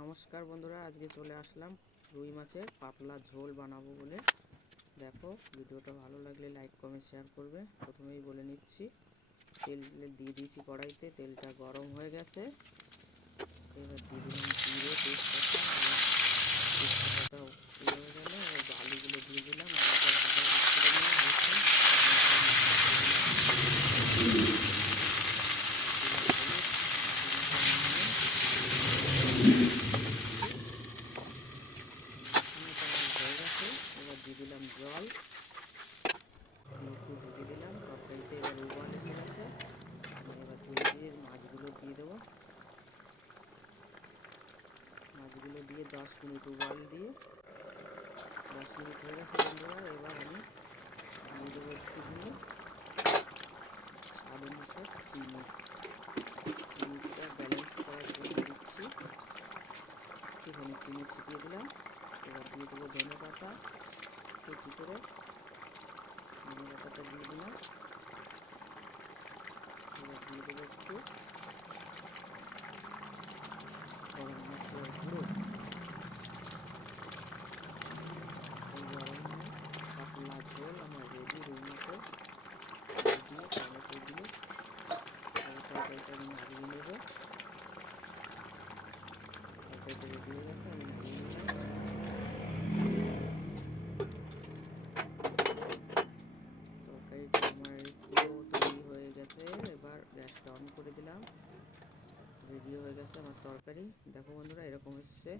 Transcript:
নমস্কার বন্ধুরা, আজকে চলে আসলাম রুই মাছের পাতলা ঝোল বানাবো বলে। দেখো, ভিডিওটা ভালো লাগলে লাইক কমেন্ট শেয়ার করবে। প্রথমেই বলে নিচ্ছি, তেল দিয়ে দিয়েছি কড়াইতে, তেলটা গরম হয়ে গেছে। এবার দিয়ে দিলাম জিরে, তেজপাতা। তেজপাতাটাও হয়ে গেলে এবার আলুগুলো দিয়ে দিলাম। এবার দিয়ে দিলাম জল, একটু ঢেকে দিলাম। তরকারিতে এবার উবাল এসে গেছে। এবার ধুয়ে দিয়ে মাছগুলো দিয়ে দেবো। মাছগুলো দিয়ে 10 মিনিট উবাল দিয়ে 10 মিনিট হয়ে গেছে বন্ধুরা। এবার আমি দিয়ে দেবো একটুখানি স্বাদ অনুসার চিনিটা ব্যালেন্স করার জন্য দিচ্ছি। একটুখানি চিনি ছিটিয়ে দিলাম। এবার দিয়ে দেবো ধনে পাতা কুচি করে। ধনে পাতাটা দিয়ে দিলাম। এবার দিয়ে দেবো একটু গরম মশলার গুঁড়ো। এই গরম পাতলা ঝোল আমার রেডি রুই মাছের। দিয়ে টমেটো দিয়ে তরকারিটা আমি নাড়িয়ে নেব। তরকারিটা রেডি হয়ে গেছে, আমি নাড়িয়ে নিলাম। তরকারিটা আমার পুরো তৈরি হয়ে গেছে। এবার গ্যাসটা অন করে দিলাম। রেডি হয়ে গেছে আমার তরকারি। দেখো বন্ধুরা, এরকম এসছে।